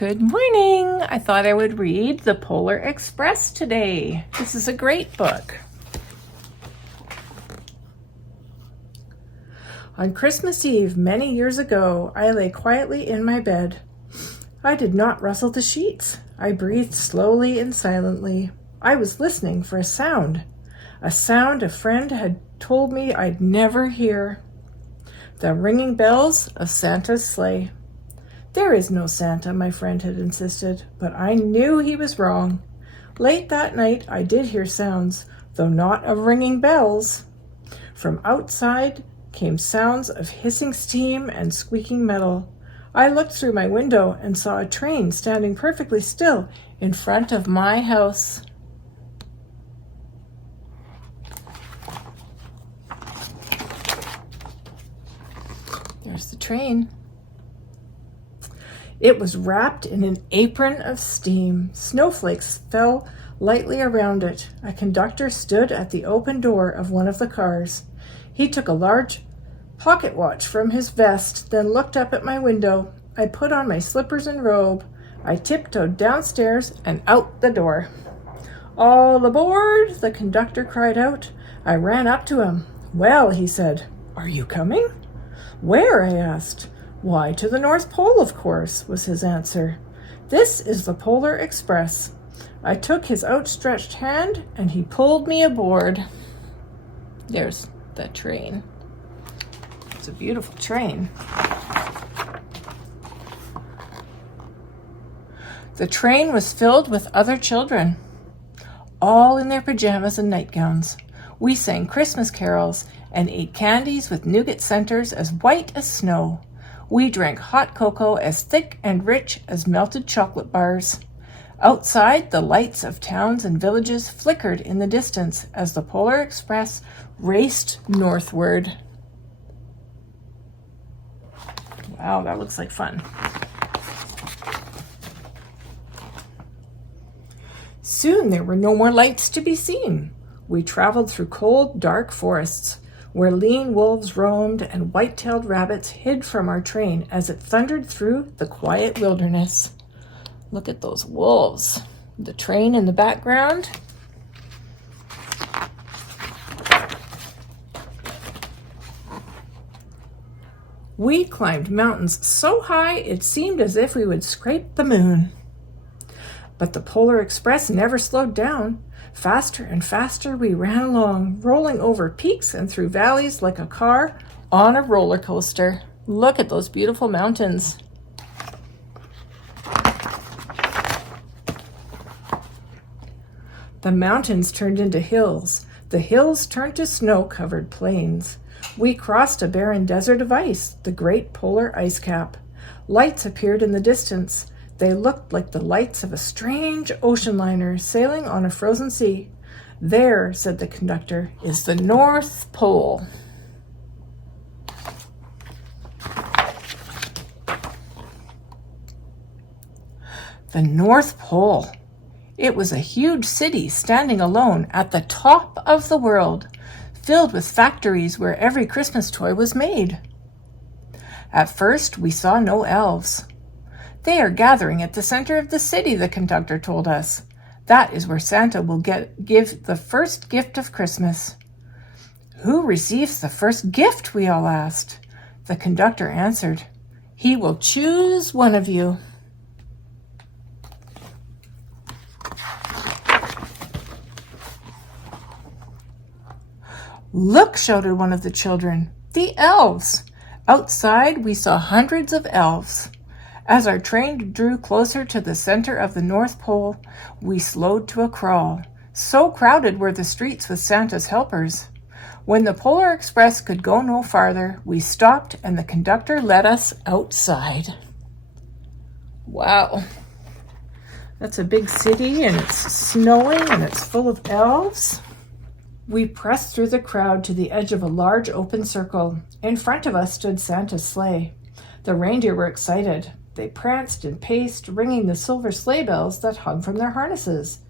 Good morning. I thought I would read The Polar Express today. This is a great book. On Christmas Eve, many years ago, I lay quietly in my bed. I did not rustle the sheets. I breathed slowly and silently. I was listening for a sound a friend had told me I'd never hear. The ringing bells of Santa's sleigh. There is no Santa, my friend had insisted, but I knew he was wrong. Late that night I did hear sounds, though not of ringing bells. From outside came sounds of hissing steam and squeaking metal. I looked through my window and saw a train standing perfectly still in front of my house. There's the train. It was wrapped in an apron of steam. Snowflakes fell lightly around it. A conductor stood at the open door of one of the cars. He took a large pocket watch from his vest, then looked up at my window. I put on my slippers and robe. I tiptoed downstairs and out the door. "All aboard!" the conductor cried out. I ran up to him. "Well," he said, "are you coming?" "Where?" I asked. "Why, to the North Pole, of course," was his answer. "This is the Polar Express." I took his outstretched hand and he pulled me aboard. There's the train. It's a beautiful train. The train was filled with other children, all in their pajamas and nightgowns. We sang Christmas carols and ate candies with nougat centers as white as snow. We drank hot cocoa as thick and rich as melted chocolate bars. Outside, the lights of towns and villages flickered in the distance as the Polar Express raced northward. Wow, that looks like fun. Soon there were no more lights to be seen. We traveled through cold, dark forests, where lean wolves roamed and white-tailed rabbits hid from our train as it thundered through the quiet wilderness. Look at those wolves. The train in the background. We climbed mountains so high it seemed as if we would scrape the moon. But the Polar Express never slowed down. Faster and faster we ran along, rolling over peaks and through valleys like a car on a roller coaster. Look at those beautiful mountains. The mountains turned into hills. The hills turned to snow-covered plains. We crossed a barren desert of ice, the great polar ice cap. Lights appeared in the distance. They looked like the lights of a strange ocean liner sailing on a frozen sea. "There," said the conductor, "is the North Pole." The North Pole. It was a huge city standing alone at the top of the world, filled with factories where every Christmas toy was made. At first, we saw no elves. "They are gathering at the center of the city," the conductor told us. "That is where Santa will give the first gift of Christmas." "Who receives the first gift?" we all asked. The conductor answered, "He will choose one of you." "Look," shouted one of the children, "the elves!" Outside, we saw hundreds of elves. As our train drew closer to the center of the North Pole, we slowed to a crawl. So crowded were the streets with Santa's helpers. When the Polar Express could go no farther, we stopped and the conductor led us outside. Wow. That's a big city and it's snowing and it's full of elves. We pressed through the crowd to the edge of a large open circle. In front of us stood Santa's sleigh. The reindeer were excited. They pranced and paced, ringing the silver sleigh bells that hung from their harnesses.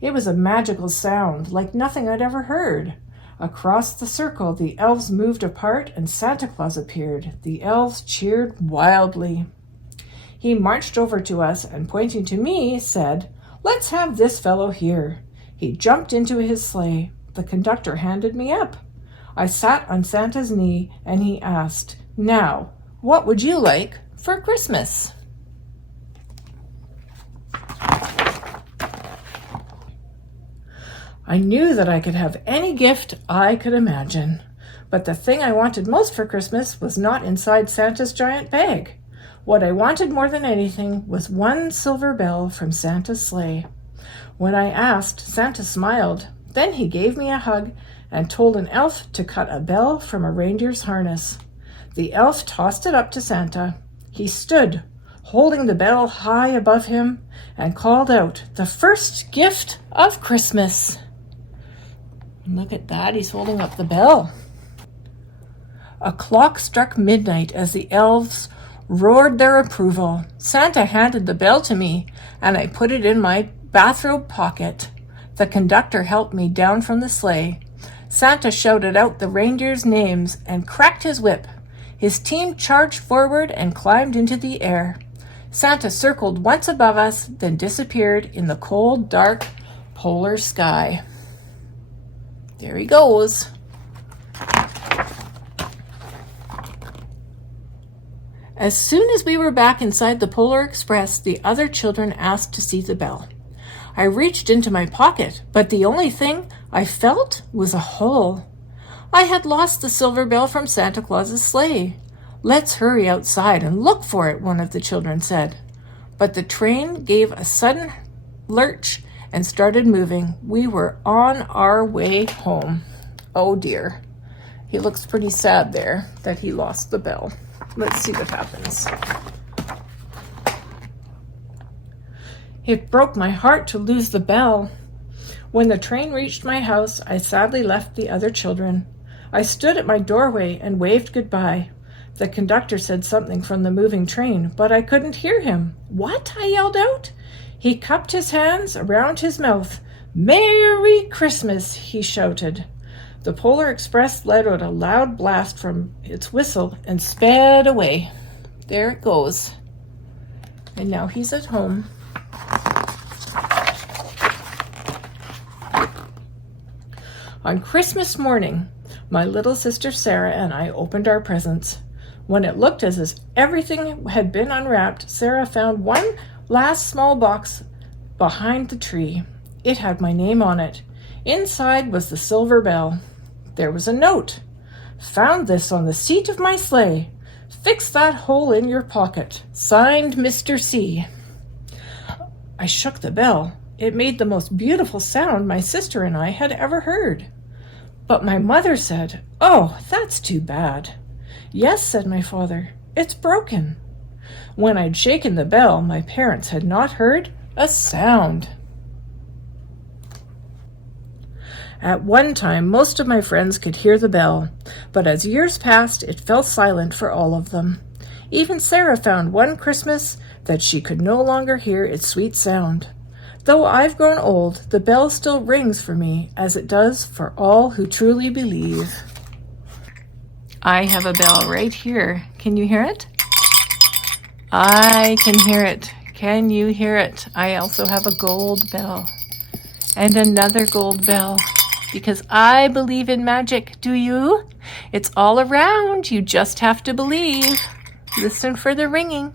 It was a magical sound, like nothing I'd ever heard. Across the circle, the elves moved apart and Santa Claus appeared. The elves cheered wildly. He marched over to us and, pointing to me, said, "Let's have this fellow here." He jumped into his sleigh. The conductor handed me up. I sat on Santa's knee, and he asked, "Now, what would you like for Christmas?" I knew that I could have any gift I could imagine, but the thing I wanted most for Christmas was not inside Santa's giant bag. What I wanted more than anything was one silver bell from Santa's sleigh. When I asked, Santa smiled. Then he gave me a hug and told an elf to cut a bell from a reindeer's harness. The elf tossed it up to Santa. He stood, holding the bell high above him, and called out, "The first gift of Christmas." Look at that, he's holding up the bell. A clock struck midnight as the elves roared their approval. Santa handed the bell to me, and I put it in my bathrobe pocket. The conductor helped me down from the sleigh. Santa shouted out the reindeers' names and cracked his whip. His team charged forward and climbed into the air. Santa circled once above us, then disappeared in the cold, dark polar sky. There he goes. As soon as we were back inside the Polar Express, the other children asked to see the bell. I reached into my pocket, but the only thing I felt was a hole. I had lost the silver bell from Santa Claus's sleigh. "Let's hurry outside and look for it," one of the children said. But the train gave a sudden lurch and started moving. We were on our way home. Oh dear. He looks pretty sad there that he lost the bell. Let's see what happens. It broke my heart to lose the bell. When the train reached my house, I sadly left the other children. I stood at my doorway and waved goodbye. The conductor said something from the moving train, but I couldn't hear him. "What?" I yelled out. He cupped his hands around his mouth. "Merry Christmas," he shouted. The Polar Express let out a loud blast from its whistle and sped away. There it goes. And now he's at home. On Christmas morning, my little sister Sarah and I opened our presents. When it looked as if everything had been unwrapped, Sarah found one last small box behind the tree. It had my name on it. Inside was the silver bell. There was a note. "Found this on the seat of my sleigh. Fix that hole in your pocket. Signed, Mr. C." I shook the bell. It made the most beautiful sound my sister and I had ever heard. But my mother said, "Oh, that's too bad." "Yes," said my father, "it's broken." When I'd shaken the bell, my parents had not heard a sound. At one time, most of my friends could hear the bell, but as years passed, it fell silent for all of them. Even Sarah found one Christmas that she could no longer hear its sweet sound. Though I've grown old, the bell still rings for me, as it does for all who truly believe. I have a bell right here. Can you hear it? I can hear it. Can you hear it? I also have a gold bell and another gold bell because I believe in magic. Do you? It's all around. You just have to believe. Listen for the ringing.